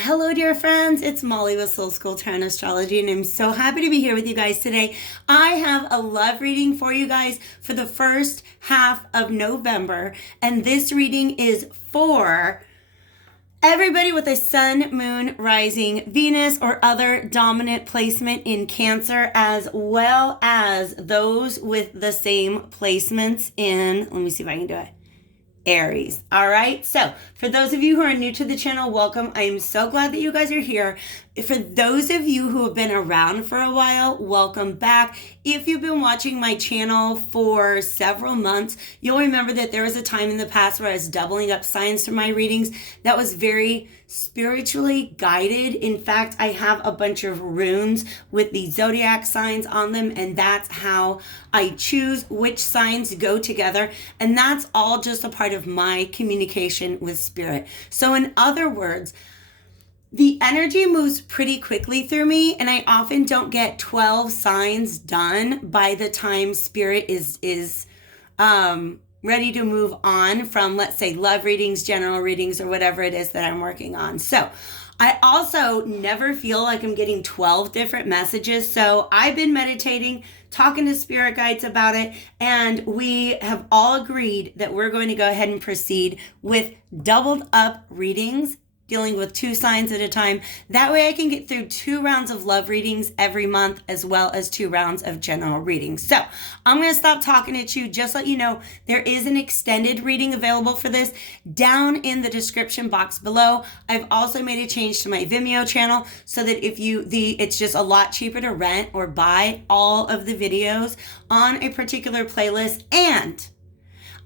Hello, dear friends. It's Molly with Soul School Tarot Astrology, and I'm so happy to be here with you guys today. I have a love reading for you guys for the first half of November, and this reading is for everybody with a sun, moon, rising, Venus, or other dominant placement in Cancer, as well as those with the same placements in, let me see if I can do it, Aries. All right. So for those of you who are new to the channel, welcome. I am so glad that you guys are here. For those of you who have been around for a while, welcome back. If you've been watching my channel for several months, you'll remember that there was a time in the past where I was doubling up signs for my readings. That was very spiritually guided. In fact, I have a bunch of runes with the zodiac signs on them, and that's how I choose which signs go together. And that's all just a part of my communication with spirit. So in other words, the energy moves pretty quickly through me, and I often don't get 12 signs done by the time spirit is ready to move on from, let's say, love readings, general readings, or whatever it is that I'm working on. So I also never feel like I'm getting 12 different messages. So I've been meditating, talking to spirit guides about it, and we have all agreed that we're going to go ahead and proceed with doubled up readings, dealing with 2 signs at a time. That way I can get through 2 rounds of love readings every month, as well as 2 rounds of general readings. So I'm going to stop talking at you. Just let you know, there is an extended reading available for this down in the description box below. I've also made a change to my Vimeo channel so that it's just a lot cheaper to rent or buy all of the videos on a particular playlist, and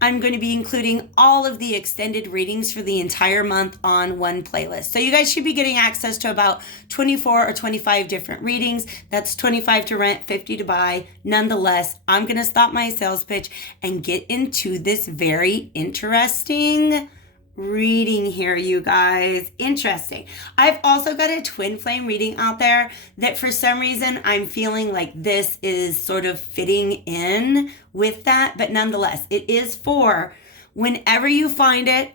I'm going to be including all of the extended readings for the entire month on one playlist. So you guys should be getting access to about 24 or 25 different readings. That's 25 to rent, 50 to buy. Nonetheless, I'm going to stop my sales pitch and get into this very interesting reading here, you guys. Interesting. I've also got a twin flame reading out there that for some reason I'm feeling like this is sort of fitting in with that, but nonetheless, it is for whenever you find it.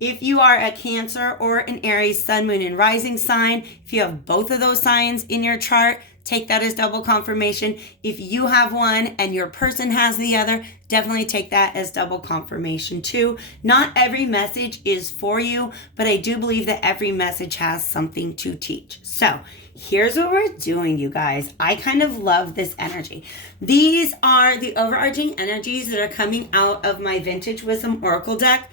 If you are a Cancer or an Aries sun, moon, and rising sign, if you have both of those signs in your chart, take that as double confirmation. If you have one and your person has the other, definitely take that as double confirmation too. Not every message is for you, but I do believe that every message has something to teach. So here's what we're doing, you guys. I kind of love this energy. These are the overarching energies that are coming out of my Vintage Wisdom Oracle deck.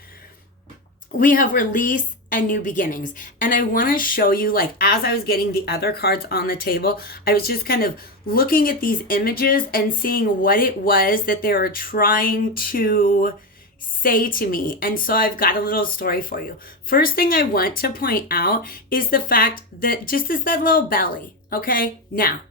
We have release and new beginnings. And I want to show you, like, as I was getting the other cards on the table, I was just kind of looking at these images and seeing what it was that they were trying to say to me. And so I've got a little story for you. First thing I want to point out is the fact that just is that little belly. Okay. Now,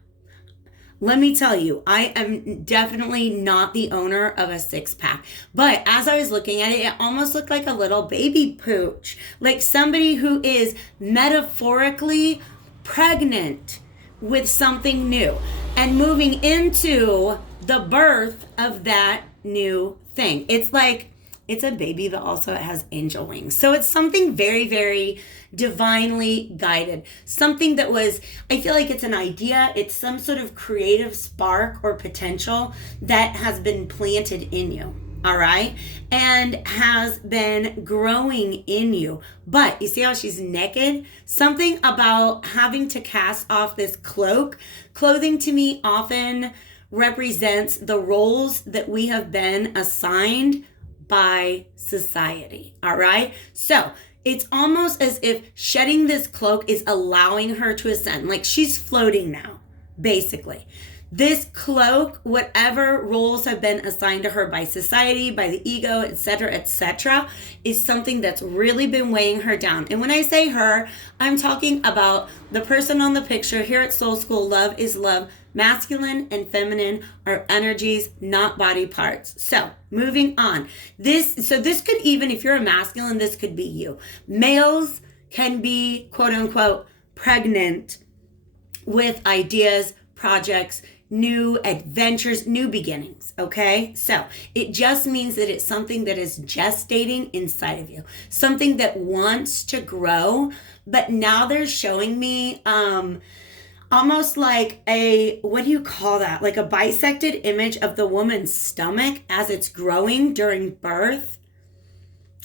let me tell you, I am definitely not the owner of a 6-pack. But as I was looking at it, it almost looked like a little baby pooch. Like somebody who is metaphorically pregnant with something new and moving into the birth of that new thing. It's like, it's a baby, but also it has angel wings. So it's something very, very divinely guided. Something that was, I feel like it's an idea. It's some sort of creative spark or potential that has been planted in you. All right. And has been growing in you. But you see how she's naked? Something about having to cast off this cloak. Clothing to me often represents the roles that we have been assigned by society. All right. So it's almost as if shedding this cloak is allowing her to ascend. Like she's floating now, basically. This cloak, whatever roles have been assigned to her by society, by the ego, etc., is something that's really been weighing her down. And when I say her, I'm talking about the person on the picture here at Soul School. Love is love. Masculine and feminine are energies, not body parts. So moving on. This could, even if you're a masculine, this could be you. Males can be, quote unquote, pregnant with ideas, projects, new adventures, new beginnings, okay? So it just means that it's something that is gestating inside of you, something that wants to grow, but now they're showing me almost like a, what do you call that? Like a bisected image of the woman's stomach as it's growing during birth.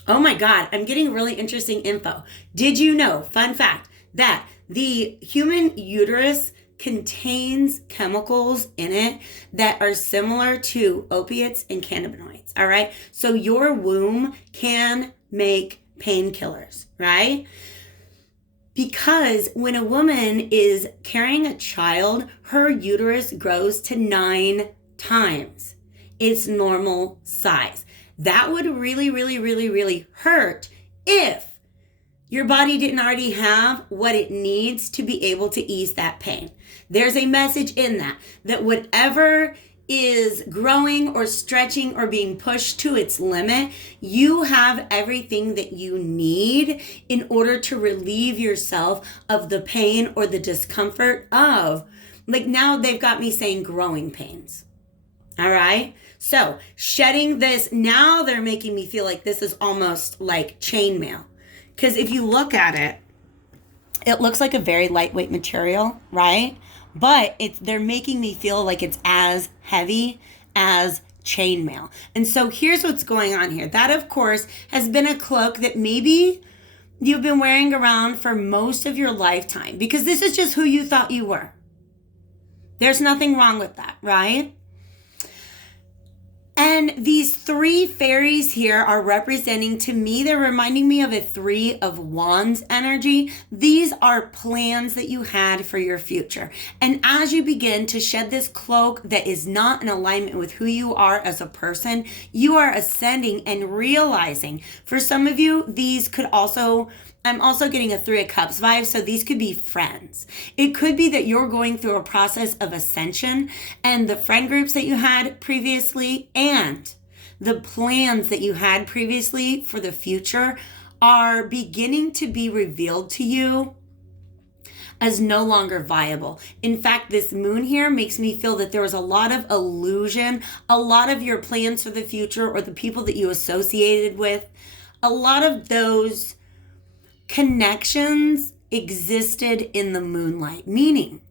Oh my God, I'm getting really interesting info. Did you know, fun fact, that the human uterus contains chemicals in it that are similar to opiates and cannabinoids, all right? So your womb can make painkillers, right? Because when a woman is carrying a child, her uterus grows to 9 times its normal size. That would really, really, really, really hurt if your body didn't already have what it needs to be able to ease that pain. There's a message in that whatever is growing or stretching or being pushed to its limit, you have everything that you need in order to relieve yourself of the pain or the discomfort of, like now they've got me saying growing pains. All right. So shedding this, now they're making me feel like this is almost like chainmail. Because if you look at it, it looks like a very lightweight material, right? But they're making me feel like it's as heavy as chainmail. And so here's what's going on here. That, of course, has been a cloak that maybe you've been wearing around for most of your lifetime because this is just who you thought you were. There's nothing wrong with that, right? And these 3 fairies here are representing, to me, they're reminding me of a 3 of Wands energy. These are plans that you had for your future. And as you begin to shed this cloak that is not in alignment with who you are as a person, you are ascending and realizing. For some of you, these could also, I'm also getting a 3 of Cups vibe, so these could be friends. It could be that you're going through a process of ascension and the friend groups that you had previously and the plans that you had previously for the future are beginning to be revealed to you as no longer viable. In fact, this moon here makes me feel that there was a lot of illusion, a lot of your plans for the future or the people that you associated with, a lot of those connections existed in the moonlight, meaning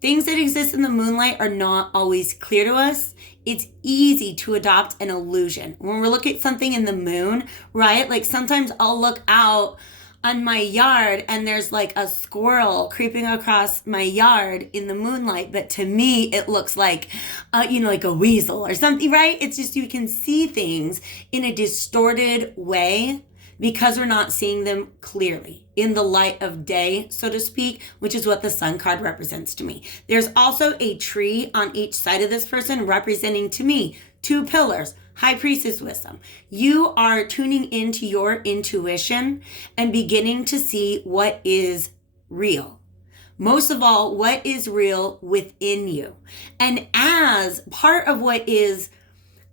things that exist in the moonlight are not always clear to us. It's easy to adopt an illusion. When we look at something in the moon, right? Like sometimes I'll look out on my yard and there's like a squirrel creeping across my yard in the moonlight. But to me, it looks like, like a weasel or something, right? It's just, you can see things in a distorted way because we're not seeing them clearly in the light of day, so to speak, which is what the Sun card represents to me. There's also a tree on each side of this person representing to me 2 pillars, High Priestess wisdom. You are tuning into your intuition and beginning to see what is real. Most of all, what is real within you. And as part of what is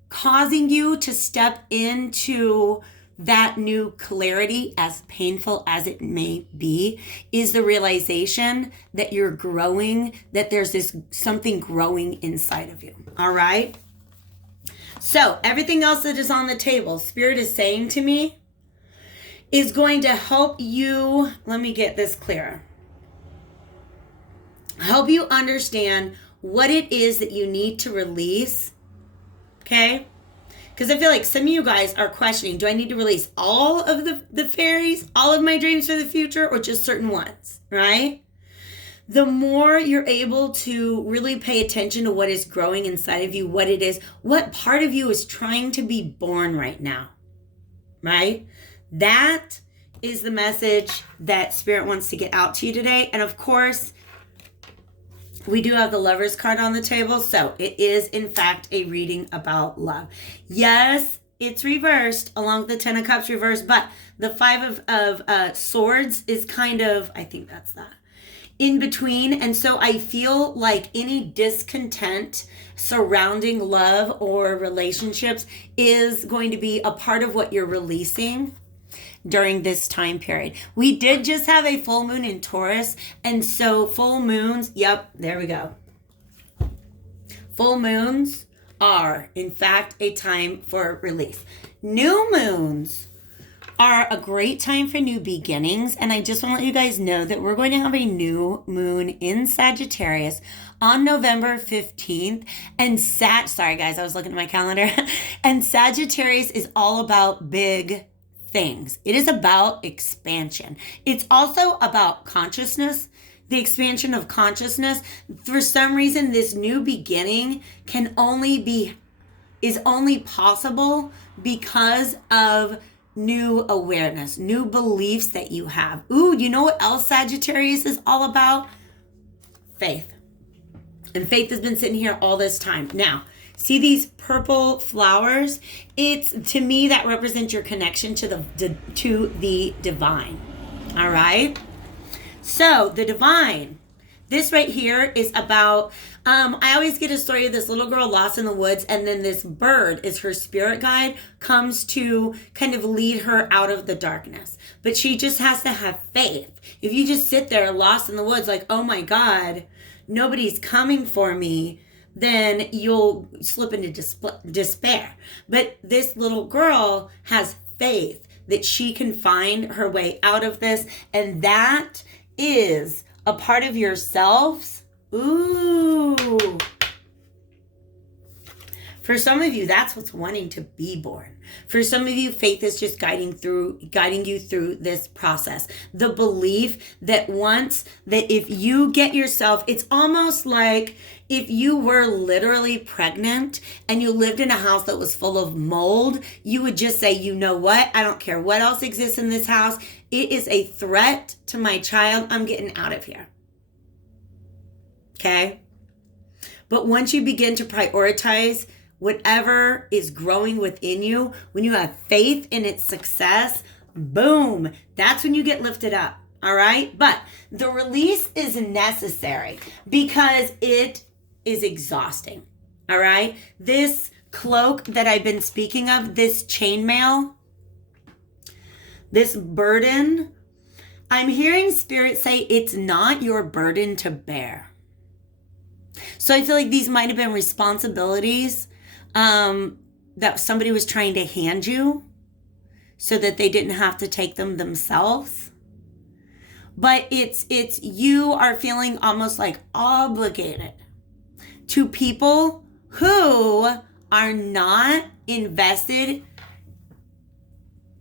causing you to step into that new clarity, as painful as it may be, is the realization that you're growing, that there's this something growing inside of you. All right? So everything else that is on the table, Spirit is saying to me, is going to help you, let me get this clearer, help you understand what it is that you need to release, okay? Because I feel like some of you guys are questioning, do I need to release all of the fairies, all of my dreams for the future, or just certain ones, right? The more you're able to really pay attention to what is growing inside of you, what it is, what part of you is trying to be born right now, right? That is the message that Spirit wants to get out to you today. And of course, we do have the Lovers card on the table, so it is, in fact, a reading about love. Yes, it's reversed along with the 10 of Cups reversed, but the 5 of Swords is kind of, I think that's that, in between. And so I feel like any discontent surrounding love or relationships is going to be a part of what you're releasing during this time period. We did just have a full moon in Taurus, and so full moons, yep, there we go. Full moons are, in fact, a time for release. New moons are a great time for new beginnings. And I just want to let you guys know that we're going to have a new moon in Sagittarius on November 15th. And sorry guys, I was looking at my calendar. And Sagittarius is all about big things. It is about expansion. It's also about consciousness, the expansion of consciousness. For some reason, this new beginning is only possible because of new awareness, new beliefs that you have. Ooh, you know what else Sagittarius is all about? Faith. And faith has been sitting here all this time. Now, see these purple flowers? It's, to me, that represents your connection to the divine. All right? So, the divine. This right here is about, I always get a story of this little girl lost in the woods, and then this bird is her spirit guide, comes to kind of lead her out of the darkness. But she just has to have faith. If you just sit there lost in the woods like, oh my God, nobody's coming for me, then you'll slip into despair. But this little girl has faith that she can find her way out of this, and that is a part of yourselves. Ooh. For some of you, that's what's wanting to be born. For some of you, faith is just guiding you through this process. The belief that if you get yourself, it's almost like if you were literally pregnant and you lived in a house that was full of mold, you would just say, you know what? I don't care what else exists in this house. It is a threat to my child. I'm getting out of here. Okay? But once you begin to prioritize whatever is growing within you, when you have faith in its success, boom, that's when you get lifted up. All right? But the release is necessary because it is exhausting. All right? This cloak that I've been speaking of, this chainmail, this burden, I'm hearing Spirit say it's not your burden to bear. So I feel like these might have been responsibilities that somebody was trying to hand you so that they didn't have to take them themselves. But it's you are feeling almost like obligated to people who are not invested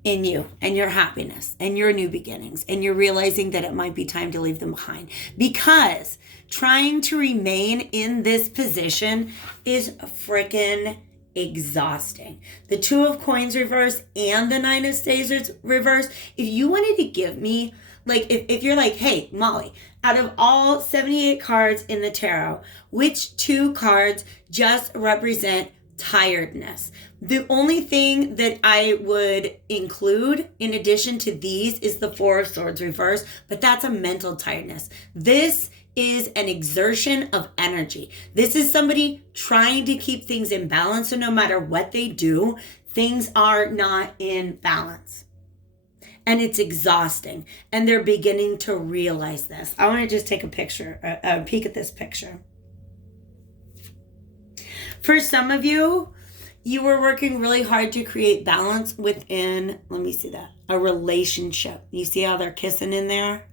in you and your happiness and your new beginnings, and you're realizing that it might be time to leave them behind, because trying to remain in this position is freaking exhausting. The Two of Coins reverse and the Nine of Spades reverse. If you wanted to give me, like, if you're like, hey, Molly, out of all 78 cards in the tarot, which two cards just represent tiredness? The only thing that I would include in addition to these is the Four of Swords reverse, but that's a mental tiredness. This is an exertion of energy. This is somebody trying to keep things in balance, so no matter what they do, things are not in balance. And it's exhausting. And they're beginning to realize this. I want to just take a peek at this picture. For some of you, you were working really hard to create balance within, let me see that, a relationship. You see how they're kissing in there,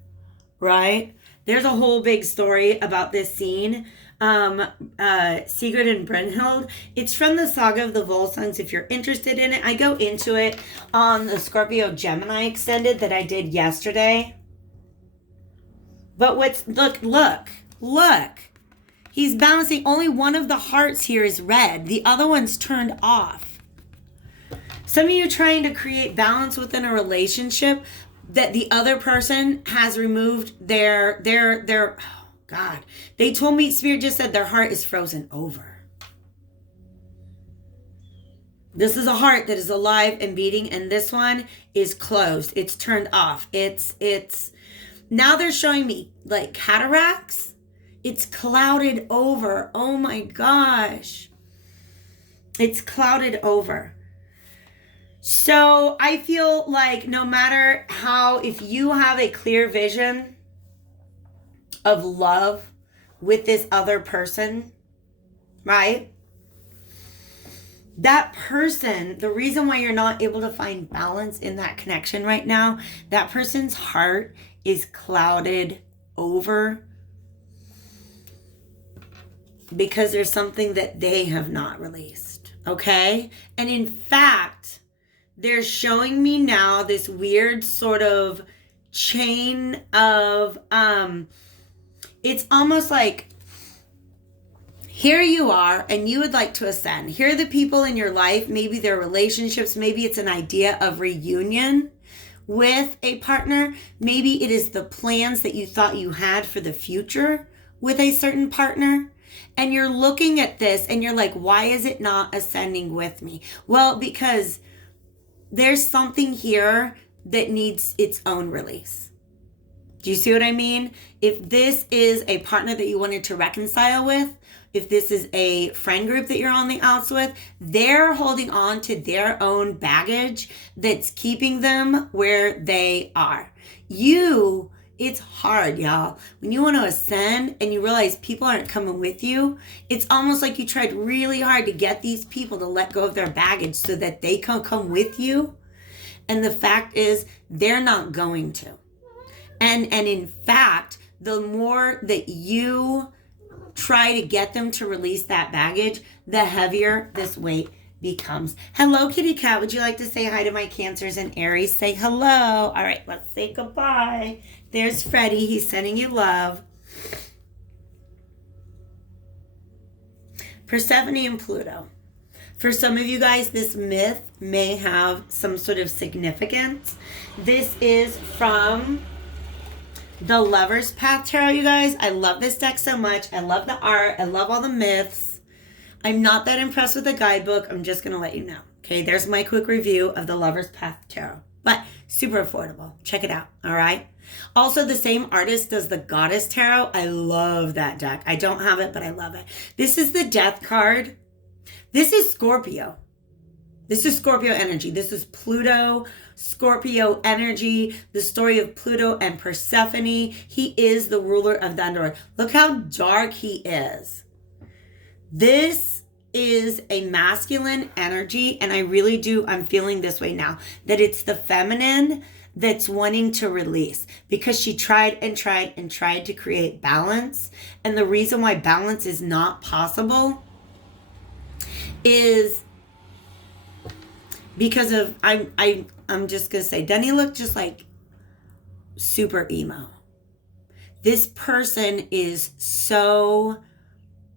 right? There's a whole big story about this scene. Sigurd and Brynhild. It's from the Saga of the Volsungs. If you're interested in it, I go into it on the Scorpio Gemini extended that I did yesterday. But look. He's balancing. Only one of the hearts here is red. The other one's turned off. Some of you are trying to create balance within a relationship that the other person has removed their oh God. They told me, Spirit just said their heart is frozen over. This is a heart that is alive and beating, and this one is closed. It's turned off. It's now they're showing me like cataracts. It's clouded over. Oh my gosh. It's clouded over. So I feel like no matter how, if you have a clear vision of love with this other person, right? That person, the reason why you're not able to find balance in that connection right now, that person's heart is clouded over because there's something that they have not released, okay? And in fact, they're showing me now this weird sort of chain of, it's almost like, here you are and you would like to ascend. Here are the people in your life, maybe their relationships, maybe it's an idea of reunion with a partner. Maybe it is the plans that you thought you had for the future with a certain partner. And you're looking at this and you're like, why is it not ascending with me? Well, because there's something here that needs its own release. Do you see what I mean? If this is a partner that you wanted to reconcile with, if this is a friend group that you're on the outs with, they're holding on to their own baggage that's keeping them where they are. It's hard, y'all. When you want to ascend and you realize people aren't coming with you, it's almost like you tried really hard to get these people to let go of their baggage so that they can come with you. And the fact is, they're not going to. And in fact, the more that you try to get them to release that baggage, the heavier this weight becomes. Hello, kitty cat. Would you like to say hi to my Cancers and Aries? Say hello. All right, let's say goodbye. There's Freddie. He's sending you love. Persephone and Pluto. For some of you guys, this myth may have some sort of significance. This is from the Lover's Path Tarot, you guys. I love this deck so much. I love the art. I love all the myths. I'm not that impressed with the guidebook. I'm just going to let you know. Okay, there's my quick review of the Lover's Path Tarot. But super affordable. Check it out, all right? Also, the same artist does the Goddess Tarot. I love that deck. I don't have it, but I love it. This is the Death card. This is Scorpio. This is Scorpio energy. This is Pluto, Scorpio energy, the story of Pluto and Persephone. He is the ruler of the underworld. Look how dark he is. This is a masculine energy, and I'm feeling this way now, that it's the feminine that's wanting to release because she tried and tried and tried to create balance. And the reason why balance is not possible is because of, I'm just going to say, Denny looked just like super emo. This person is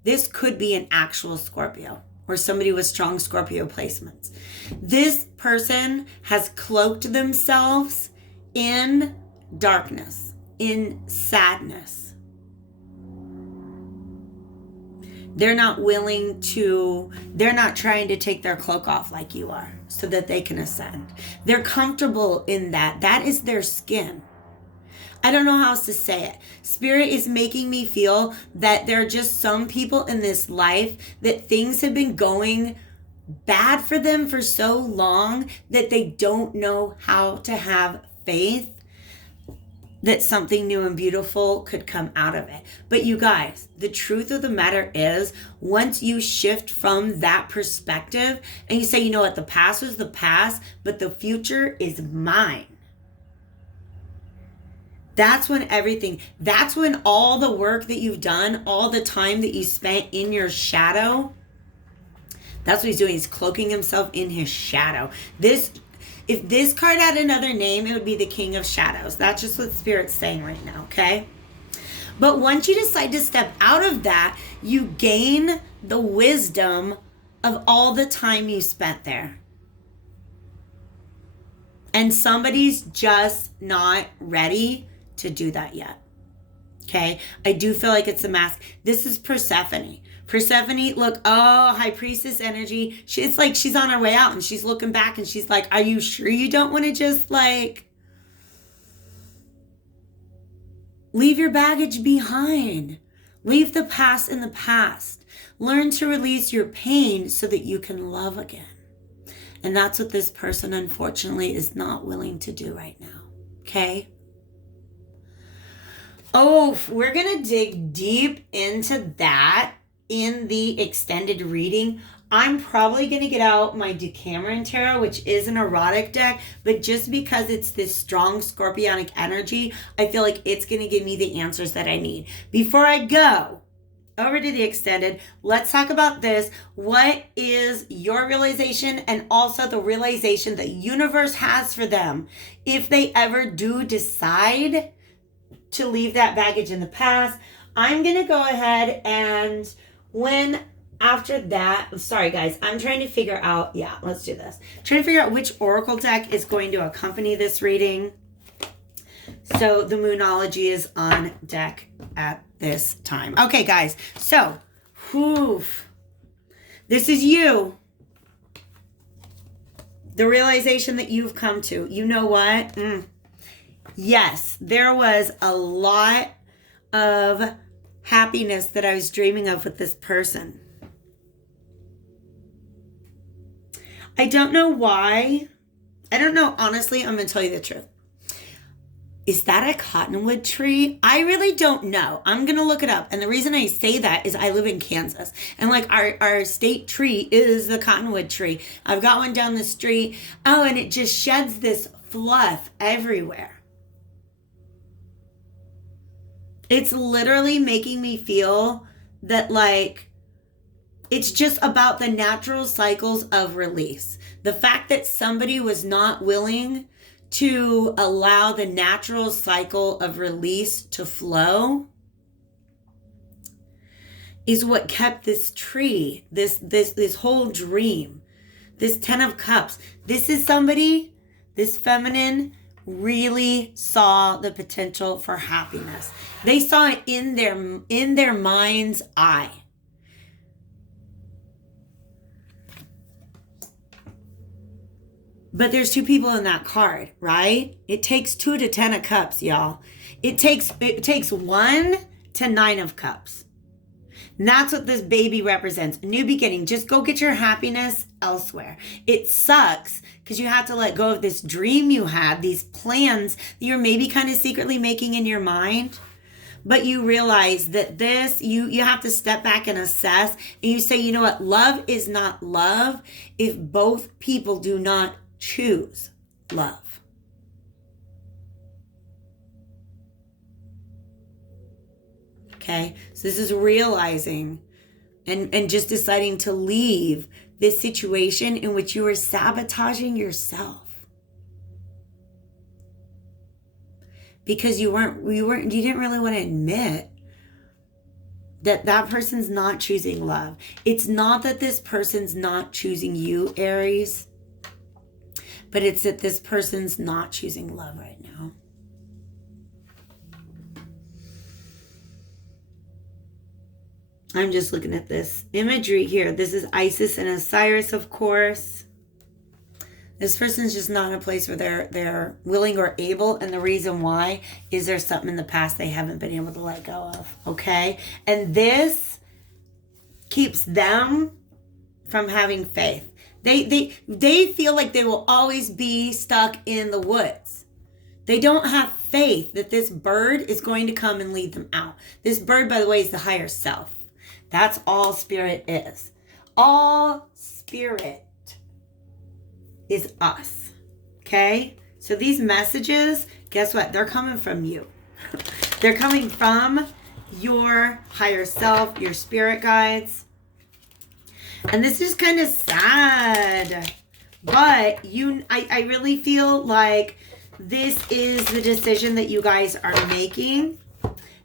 this could be an actual Scorpio or somebody with strong Scorpio placements. This person has cloaked themselves in darkness, in sadness. They're not trying to take their cloak off like you are so that they can ascend. They're comfortable in that. That is their skin. I don't know how else to say it. Spirit is making me feel that there are just some people in this life that things have been going bad for them for so long that they don't know how to have faith that something new and beautiful could come out of it. But you guys, the truth of the matter is, once you shift from that perspective and you say, you know what, the past was the past, but the future is mine. That's when all the work that you've done, all the time that you spent in your shadow, that's what he's doing. He's cloaking himself in his shadow. If this card had another name, it would be the King of Shadows. That's just what Spirit's saying right now, okay? But once you decide to step out of that, you gain the wisdom of all the time you spent there. And somebody's just not ready to do that yet. Okay? I do feel like it's a mask. This is Persephone. Persephone, look, High Priestess energy. It's like she's on her way out and she's looking back and she's like, are you sure you don't want to just leave your baggage behind? Leave the past in the past. Learn to release your pain so that you can love again. And that's what this person, unfortunately, is not willing to do right now. Okay? Oh, we're going to dig deep into that. in the extended reading, I'm probably going to get out my Decameron Tarot, which is an erotic deck, but just because it's this strong scorpionic energy, I feel like it's going to give me the answers that I need. Before I go over to the extended, let's talk about this. What is your realization and also the realization the universe has for them if they ever do decide to leave that baggage in the past? I'm going to go ahead and after that, sorry guys, I'm trying to figure out, yeah, let's do this. Trying to figure out which oracle deck is going to accompany this reading. So the Moonology is on deck at this time. Okay, guys, so, this is you. The realization that you've come to. You know what? Yes, there was a lot of happiness that I was dreaming of with this person. I don't know why. I don't know. Honestly, I'm going to tell you the truth. Is that a cottonwood tree? I really don't know. I'm going to look it up. And the reason I say that is I live in Kansas. And like our state tree is the cottonwood tree. I've got one down the street. Oh, and it just sheds this fluff everywhere. It's literally making me feel that like it's just about the natural cycles of release. The fact that somebody was not willing to allow the natural cycle of release to flow is what kept this tree, this whole dream, this 10 of Cups. This is somebody, this feminine, really saw the potential for happiness. They saw it in their mind's eye. But there's two people in that card, right? It takes 2 to 10 of Cups, y'all. It takes 1 to 9 of Cups. And that's what this baby represents. A new beginning. Just go get your happiness elsewhere. It sucks because you have to let go of this dream you had, these plans that you're maybe kind of secretly making in your mind. But you realize that you have to step back and assess. And you say, you know what? Love is not love if both people do not choose love. Okay, so this is realizing and just deciding to leave this situation in which you are sabotaging yourself because you didn't really want to admit that person's not choosing love. It's not that this person's not choosing you, Aries. But it's that this person's not choosing love right now. I'm just looking at this imagery here. This is Isis and Osiris, of course. This person's just not in a place where they're willing or able. And the reason why is there's something in the past they haven't been able to let go of. Okay? And this keeps them from having faith. They feel like they will always be stuck in the woods. They don't have faith that this bird is going to come and lead them out. This bird, by the way, is the higher self. That's all spirit is. All spirit is us. Okay? So these messages, guess what? They're coming from you. They're coming from your higher self, your spirit guides. And this is kind of sad, but I really feel like this is the decision that you guys are making.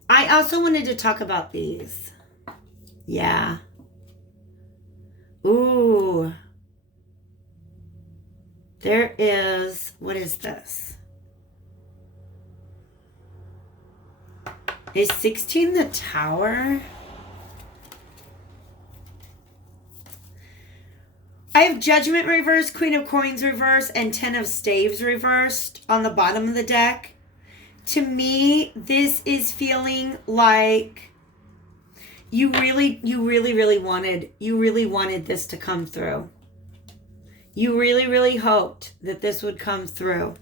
I also wanted to talk about these. Yeah. Ooh. There is, what is this? Is 16 the Tower? I have Judgment reversed, Queen of Coins reversed, and 10 of Staves reversed on the bottom of the deck. To me, this is feeling like you really wanted this to come through. You really hoped that this would come through.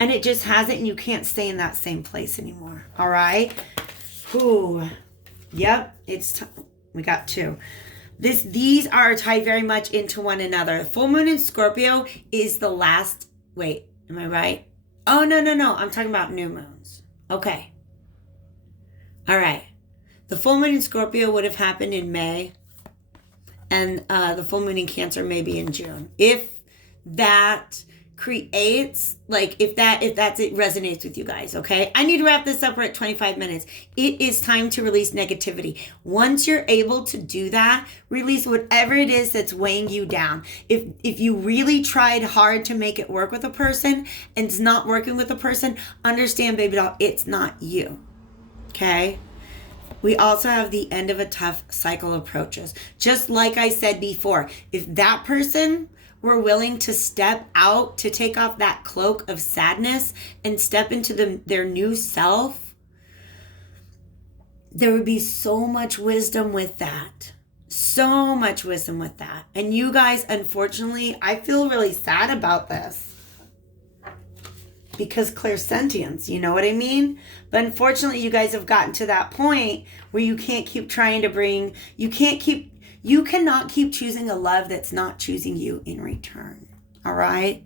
And it just hasn't, and you can't stay in that same place anymore. All right? Ooh. Yep. We got 2. These are tied very much into one another. Full moon in Scorpio is the last. Wait, am I right? Oh, no. I'm talking about new moons. Okay. All right. The full moon in Scorpio would have happened in May. And the full moon in Cancer may be in June. If that creates, like, if that's it resonates with you guys, okay? I need to wrap this up. We're at 25 minutes. It is time to release negativity. Once you're able to do that, release whatever it is that's weighing you down. If you really tried hard to make it work with a person and it's not working with a person, understand, baby doll, it's not you, okay? We also have the end of a tough cycle approaches. Just like I said before, if that person were willing to step out, to take off that cloak of sadness and step into their new self, there would be so much wisdom with that. So much wisdom with that. And you guys, unfortunately, I feel really sad about this. Because clairsentience, you know what I mean? But unfortunately, you guys have gotten to that point where you can't keep trying to bring, you cannot keep choosing a love that's not choosing you in return. All right?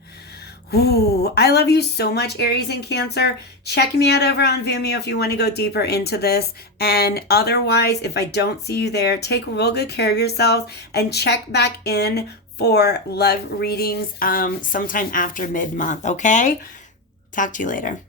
Ooh, I love you so much, Aries and Cancer. Check me out over on Vimeo if you want to go deeper into this. And otherwise, if I don't see you there, take real good care of yourselves and check back in for love readings sometime after mid-month, okay? Talk to you later.